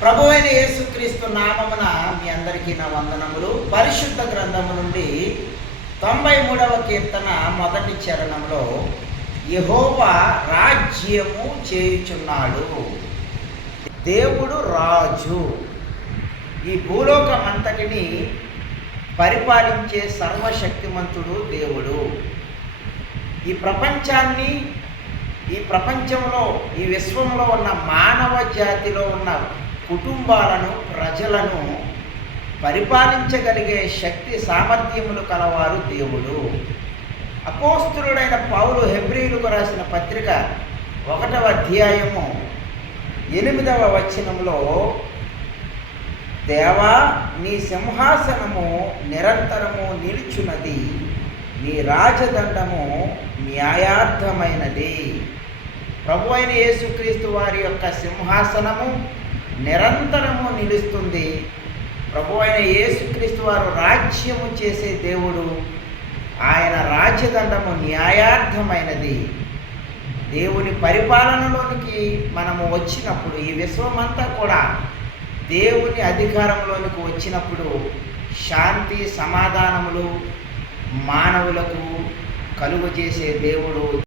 ప్రభు అయిన యేసుక్రీస్తు నామమున మీ అందరికీ నా వందనములు. పరిశుద్ధ గ్రంథము నుండి తొంభై మూడవ కీర్తన మొదటి చరణంలో యహోవా రాజ్యము చేయుచున్నాడు. దేవుడు రాజు. ఈ భూలోకం అంతటిని పరిపాలించే సర్వశక్తిమంతుడు దేవుడు. ఈ ప్రపంచాన్ని ఈ ప్రపంచంలో ఈ విశ్వంలో ఉన్న మానవ జాతిలో ఉన్న కుటుంబాలను ప్రజలను పరిపాలించగలిగే శక్తి సామర్థ్యములు కలవారు దేవుడు. అపోస్తుడైన పౌలు హెబ్రిలకు రాసిన పత్రిక ఒకటవ అధ్యాయము ఎనిమిదవ వచనంలో దేవా నీ సింహాసనము నిరంతరము నిలుచున్నది. నీ రాజదండము న్యాయార్థమైనది. ప్రభు అయిన యేసుక్రీస్తు వారి యొక్క సింహాసనము నిరంతరము నిలుస్తుంది. ప్రభు అయిన యేసుక్రీస్తు వారు రాజ్యము చేసే దేవుడు. ఆయన రాజ్యదండము న్యాయార్థమైనది. దేవుని పరిపాలనలోనికి మనము వచ్చినప్పుడు ఈ విశ్వమంతా కూడా దేవుని అధికారంలోనికి వచ్చినప్పుడు శాంతి సమాధానములు మానవులకు కలుగజేసే దేవుడు